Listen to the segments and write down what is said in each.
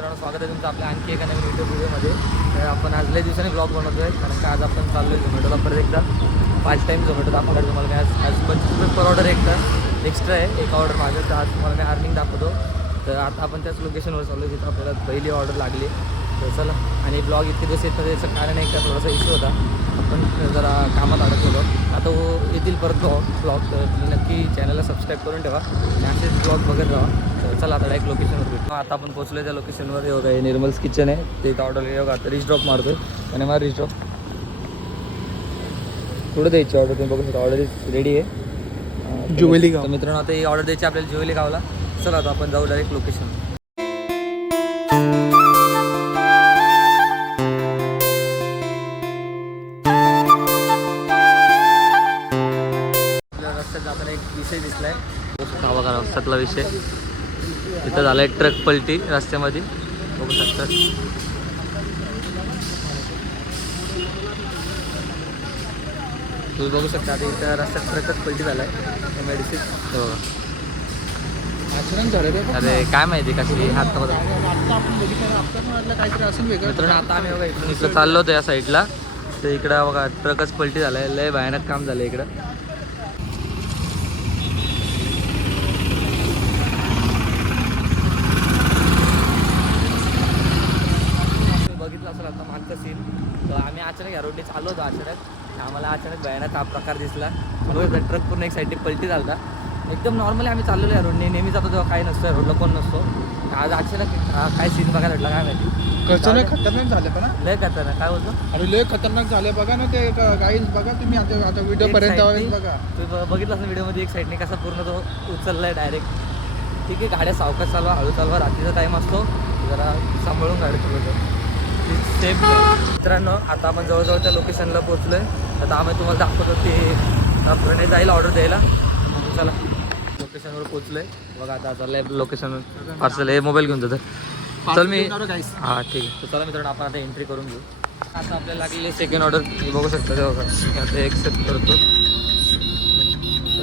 मित्रांनो, स्वागत आहे तुमचं आपल्या आणखी एका नवीन युट्यूब व्हिडिओमध्ये. तर आपण आज लय दिवसांनी ब्लॉग बनवतो आहे, कारण का आज आपण चाललो आहे झोमॅटोला परत एकदा. 5 टाईम झोमॅटो दाखवणार तुम्हाला मी. आज 25 रुपये पर ऑर्डर एक्स्ट्रा आहे एक ऑर्डर माझं, तर आज तुम्हाला मी अर्निंग दाखवतो. तर आता आपण त्याच लोकेशनवर चाललो जिथं आपल्याला पहिली ऑर्डर लागली. तर चला, आणि ब्लॉग इतके दिवस येत नाही त्याचं कारण एक थोडासा इश्यू होता, आपण जरा कामात अडकलो. आता येतील परत ब्लॉग, तर नक्की चॅनलला सबस्क्राईब करून ठेवा आणि असेच ब्लॉग बघत राहा. तर चला आता डायरेक्ट लोकेशनवर भेटू. आता आपण पोहोचलो त्या लोकेशनवर. हे बघा, निर्मल्स किचन आहे, ते इथं ऑर्डर हे बघा. आता रिच ड्रॉप मारतोय आणि मला रिच ड्रॉप पुढे द्यायची ऑर्डर. तुम्ही बघू शकता ऑर्डर इज रेडी आहे. ज्वेलरी गाव. तर मित्रांनो, आता ही ऑर्डर द्यायची आपल्याला ज्वेलरी गावला. चला आता आपण जाऊ डायरेक्ट लोकेशन. रस्त्यात जाताना एक विषय दिसलाय. हा बघा रस्त्यातला विषय. इथं झालाय ट्रक पलटी रस्त्यामध्ये, बघू शकता. तुम्ही बघू शकता आता इथं रस्त्यात ट्रकच पलटी झालाय. मेडिसिन अरे काय माहिती कशी हात मित्रांनो. आता आम्ही बघा इकडं चाललो होतो या साईडला, तर इकडं बघा ट्रकच पलटी झालाय. लय भयानक काम झालं इकडं. बघितलं असेल आता मागचं सीन. तर आम्ही अचानक या रोडने चाललो होतो. अचानक आम्हाला अचानक भयानक हा प्रकार दिसला. ट्रक पूर्ण एक साईडने पलटी झाला. एकदम नॉर्मली आम्ही चाललेलो या रोडने, नेहमी जातो तेव्हा काही नसतं, रोडला कोण नसतो. आज अचानक काय सीन बघायला भेटला काय माहिती. खतरनाक झाले पण लय खतरनाक. काय बोलतो? अरे लय खतरनाक झाले. बघा ना ते गाईज, बघा तुम्ही आता व्हिडिओ पर्यंत बघा. तुम्ही बघितलं असं व्हिडिओमध्ये, एक साईडने कसा पूर्ण तो उचललाय डायरेक्ट. ठीक आहे, गाड्या सावकाश चालवा, हळू चालवा, रात्रीचा टाईम असतो, जरा सांभाळून गाडी चालवतो. सेफ. मित्रांनो, आता आपण जवळजवळ त्या लोकेशनला पोहोचलो आहे. आता आम्ही तुम्हाला दाखवतो ते प्रणय जाईल ऑर्डर द्यायला. चला लोकेशनवर पोहोचलो आहे बघा. आता चाललं लोकेशनवर पार्सल. हे मोबाईल घेऊन जातं. चल मी हां ठीक आहे. तर चला मित्रांनो, आपण आता एंट्री करून घेऊ. आता आपल्याला लागलेली सेकंड ऑर्डर बघू शकता ते बघा. आता एक्सेप्ट करतो. तर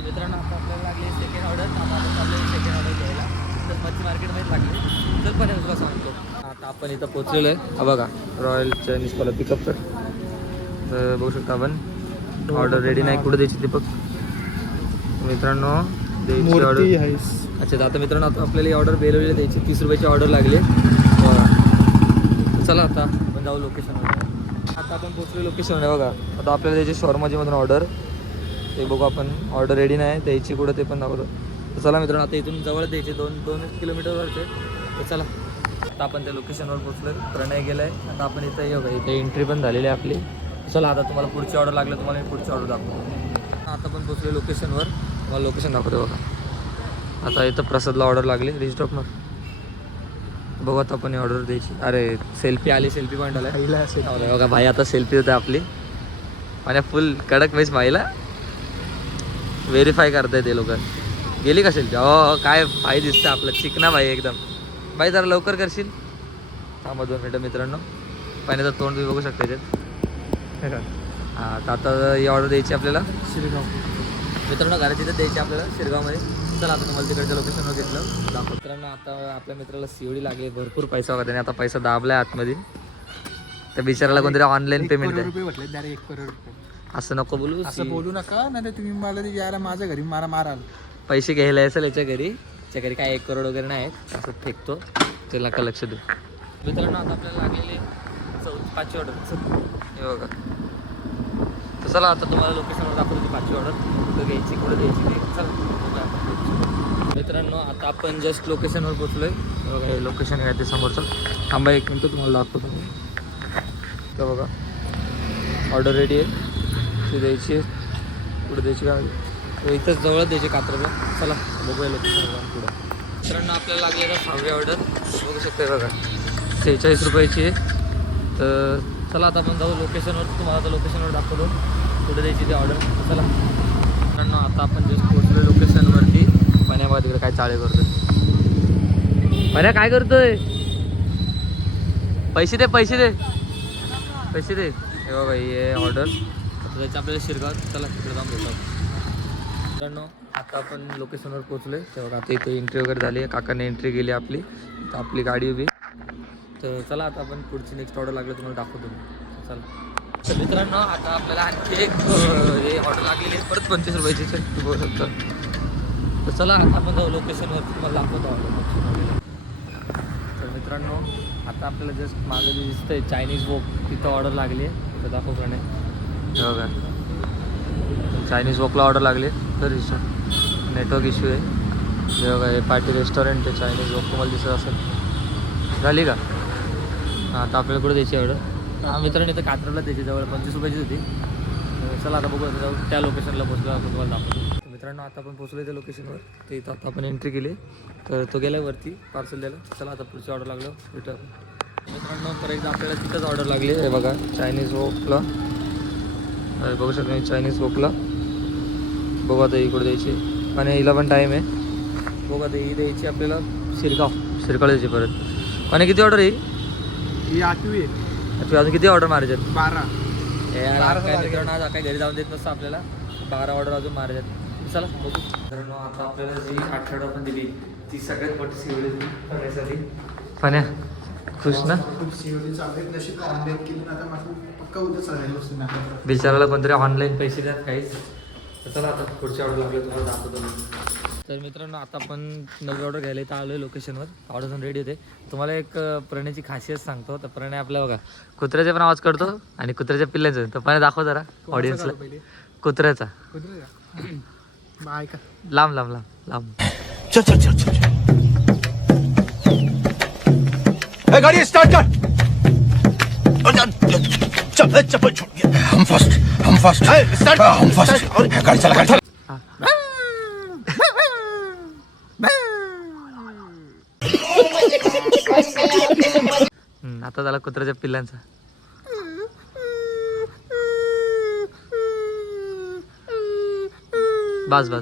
मित्रांनो, आता आपल्याला लागली सेकंड ऑर्डर. आता आपण चाललो सेकंड ऑर्डर घ्यायला. तर मच्छी मार्केटमध्ये लागली. चल पण तुला सांगतो. आता आपण इथं पोहोचलेलो आहे. हा बघा, रॉयल चायनीज वाला पिकअप. तर बघू शकता आपण ऑर्डर रेडी नाही. कुठं द्यायची दीपक? मित्रांनो द्यायची ऑर्डर. अच्छा, आता मित्रांनो आता आपल्याला ही ऑर्डर बेलवलीला द्यायची. 30 रुपयाची ऑर्डर लागली. चला आता आपण जाऊ लोकेशनवर. आता आपण पोहोचलो लोकेशनवर आहे बघा. आता आपल्याला द्यायची शॉर्माजीमधून ऑर्डर. ते बघू आपण ऑर्डर रेडी नाही द्यायची कुठं, ते पण दाखवतो. तर चला मित्रांनो, आता इथून जवळ द्यायचे 2 किलोमीटरवरचे. तर चला आता आपण त्या लोकेशनवर पोहोचलो. प्रणय गेलं आहे. आता आपण इथं येऊ. इथे एंट्री पण झालेली आहे आपली. चला आता तुम्हाला पुढची ऑर्डर लागली, तुम्हाला मी पुढची ऑर्डर दाखवतो. आता पण पोहोचलो लोकेशनवर, तुम्हाला लोकेशन दाखवतो बघा. आता इथं प्रसादला ऑर्डर लागली रिच ड्रॉपवर. बघू आता आपण ऑर्डर द्यायची. अरे सेल्फी आली, सेल्फी पॉईंट आला बघा. भाई आता सेल्फी होते आपली आणि फुल कडक वेस. भाईला व्हेरीफाय करताय ते लोक. गेली का सेल्फी? हो काय भाई दिसतं आपलं चिकना भाई एकदम. भाई जरा लवकर करशील? थांबा 2 मिनटं मित्रांनो. पाण्याचं तोंड तुम्ही बघू शकता याच्यात. हां, तर आता ही ऑर्डर द्यायची आपल्याला शिरगाव. मित्रांनो घरात तिथं द्यायची आपल्याला शिरगावमध्ये. चला आता तुम्हाला तिकडच्या लोकेशनवर घेतलं दाखव. मित्रांनो आता आपल्या मित्राला सीओडी लागली. भरपूर पैसा होता, त्याने आता पैसा दाबलाय आतमध्ये. त्या बिचाराला कोणतरी ऑनलाईन पेमेंट आहे. 1 करोड रुपये म्हटले. 1 करोड रुपये. असं नको बोलू. असं बोलू नका, नाही तुम्ही मला यायला माझ्या घरी माराल. पैसे घ्यायला असेल याच्या घरी. त्याच्या घरी काय 1 करोड वगैरे नाही, असं फेकतो. त्याला का लक्ष देऊ. मित्रांनो आता आपल्याला लागलेली 5ची ऑर्डर. हे बघा. तर चला आता तुम्हाला लोकेशनवर दाखवतो 5ची ऑर्डर. कुठं घ्यायची, कुठं द्यायची ते. चला मित्रांनो, आता आपण जस्ट लोकेशनवर पोहोचलो आहे बघा. हे लोकेशन आहे ते समोरचं. थांबा 1 मिनटं, तुम्हाला दाखवतो. तर बघा ऑर्डर रेडी आहे. ती द्यायची आहे. कुठं द्यायची काय इथंच जवळच द्यायची कात्रला. चला बघूया लोकेशनवर पुढं. मित्रांनो आपल्याला लागलेलं 6वी ऑर्डर बघू शकता बघा. 46 रुपयाची आहे. तर चला आता आपण जाऊ लोकेशनवर. तुम्हाला आता लोकेशनवर दाखवतो कुठे द्यायची ती ऑर्डर. चला मित्रांनो, आता आपण जस्ट पोहोचलो लोकेशनवरती. पाण्याबाद तिकडे काय चाळे करतोय. पाण्या काय करतोय? पैसे दे, पैसे दे, पैसे दे. हे बघा हे ऑर्डर. आता त्याची आपल्याला शिरगाव. चला तिकडे जाऊन भेटू. मित्रांनो आता आपण लोकेशनवर पोहोचलो आहे. तेव्हा आता इथे एंट्री वगैरे झाली आहे. काकाने एंट्री केली आपली. तर आपली गाडी उभी. तर चला आता आपण पुढची नेक्स्ट ऑर्डर लागलं तुम्हाला दाखवतो मी. चला तर मित्रांनो आता आपल्याला आणखी एक हे ऑर्डर लागलेली आहे परत 25 रुपयाची तुम्ही बघू शकता. तर चला आता आपण जाऊ लोकेशनवर तुम्हाला दाखवतो ऑर्डर. तर मित्रांनो आता आपल्याला जस्ट मागं जे दिसतंय चायनीज वोक तिथं ऑर्डर लागली आहे. तिथं दाखवणे हे बघा चायनीज वोकला ऑर्डर लागली तर नेटवर्क इश्यू आहे. हे बघा हे पार्टी रेस्टॉरंट आहे चायनीज वोक तुम्हाला दिसत असेल. झाली का? हां आता आपल्याला कुठे द्यायची ऑर्डर? हा मित्रांनो इथं कात्रला त्याची जवळ 25 रुपयाची होती. चला आता बघू आता जाऊ त्या लोकेशनला पोचलो आपण तुम्हाला दाखवतो. तर मित्रांनो आता आपण पोचलो त्या लोकेशनवर. ते इथं आता आपण एंट्री केली तर तो गेला वरती पार्सल द्यायला. चला आता पुढची ऑर्डर लागलं भेटू आपण. मित्रांनो तर एकदा आपल्याला तिथंच ऑर्डर लागली आहे बघा चायनीज वोकला. बघू शकता मी चायनीज वोकला. बघू आता इकडे द्यायची आणि हिला पण टाईम आहे. बघू आता ही द्यायची आपल्याला शिरकाळ द्यायची परत. आणि किती ऑर्डर येईल? ही 8वी आहे. अच्छा अजून किती ऑर्डर मारायच्यात? 12. काय मित्रांनो आज काय घरी जाऊन देत नसतं आपल्याला 12 ऑर्डर अजून मारायच्यात. चला बघू. मित्रांनो आता आपल्याला जी 8 ऑर्डर आपण दिली ती सगळ्यात मोठी सीओडी करण्यासाठी. फण्या खुश ना? खूप सीओडी चालू नशीब ऑनलाईन केली ना आता माझं पक्का उद्या चालायला असतं ना. बिचाराला कोणतरी ऑनलाईन पैसे द्यात काहीच. तर चला आता पुढची ऑर्डर लागली तुम्हाला दाखवतो मी. तर मित्रांनो आता आपण नवी ऑर्डर घ्यायला इथं आलो आहे लोकेशनवर. ऑर्डर जाऊन रेडी होते. तुम्हाला एक प्रणयची खासियत सांगतो. तर प्रणय आपल्या बघा कुत्र्याचे पण आवाज करतो आणि कुत्र्याच्या पिल्ल्याचं. तर प्रणय दाखव जरा ऑडियन्सला. कुत्र्याचा ऐका लांब लांब लांब लांब. चल चल चल चल ए गाड़ी स्टार्ट कर चल चप्पल छोड़ गया हम फास्ट स्टार्ट हम फास्ट गाड़ी चला गाड़ी चला आता झाला कुत्र्याच्या पिल्लांचा. बस बस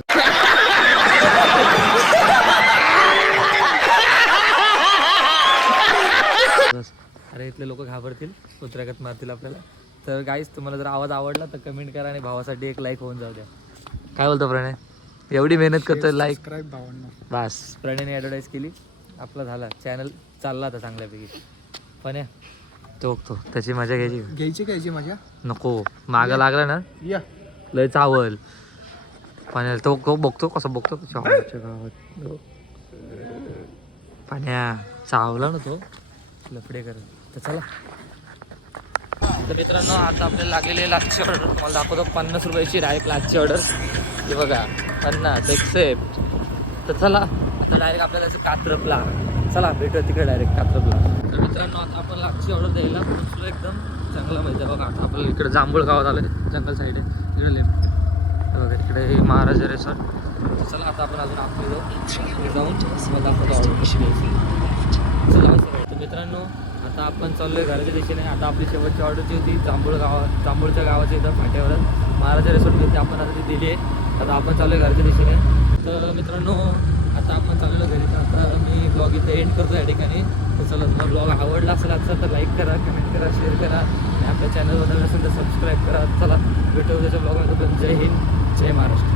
बस. अरे इथले लोक घाबरतील कुत्र्यागत मारतील आपल्याला. तर गाईस तुम्हाला जर आवाज आवडला तर कमेंट करा आणि भावासाठी एक लाईक होऊन जाऊ द्या. काय बोलतो प्रणय? एवढी मेहनत करतोय लाईक. सबस्क्राईब भावांना. बस प्रणयने ॲडव्हर्टाईज केली आपला झाला चॅनल चालला आता चांगल्यापैकी. पण तो बघतो त्याची मजा घ्यायची माझ्या नको मागं लागला ना या लय चावल. पाण्या तो बघतो कसं बघतो गावाच्या गावात पाण्या चावला ना तो लफडे करत. तर चला तर मित्रांनो आता आपल्याला लागलेली लाचची ऑर्डर तुम्हाला दाखवतो. 50 रुपयाची डायरेक्ट लाचची ऑर्डर. हे बघा 50 एक्सेप्ट. तर चला आता डायरेक्ट आपल्याला जायचं कात्रपला. चला भेटूया तिकडे डायरेक्ट कात्रपला. तर मित्रांनो आता आपण लाचची ऑर्डर द्यायला पोचलो एकदम चांगला माहिती आहे. बघा आता आपल्याला इकडे जांभूळ गावात आलं. जंगल साईड आहे इकडे लेफ्ट. बघा इकडे हे महाराजा रेसॉर्ट. चला आता आपण अजून आपले जाऊन मला दाखवतो ऑर्डर कशी द्यायची. चला तर मित्रांनो आता आपण चाललो आहे घराच्या दिशेने. आता आपली शेवटची ऑर्डर जी होती जांभूळच्या गावाच्या इथं फाट्यावरच महाराजा रेसॉर्ट होती आपण आता ती दिली आहे. आता आपण चाललो आहे घराच्या दिशेने. तर मित्रांनो आता आपण चाललेलो घरी. तर आता मी ब्लॉग इथे एंड करतो या ठिकाणी. तर चला तुम्हाला ब्लॉग आवडला असेल आजचा तर लाईक करा, कमेंट करा, शेअर करा आणि आपल्या चॅनलवर नवीन असेल तर सबस्क्राईब करा. चला भेटू त्याच्या ब्लॉगमध्ये. जय हिंद जय महाराष्ट्र.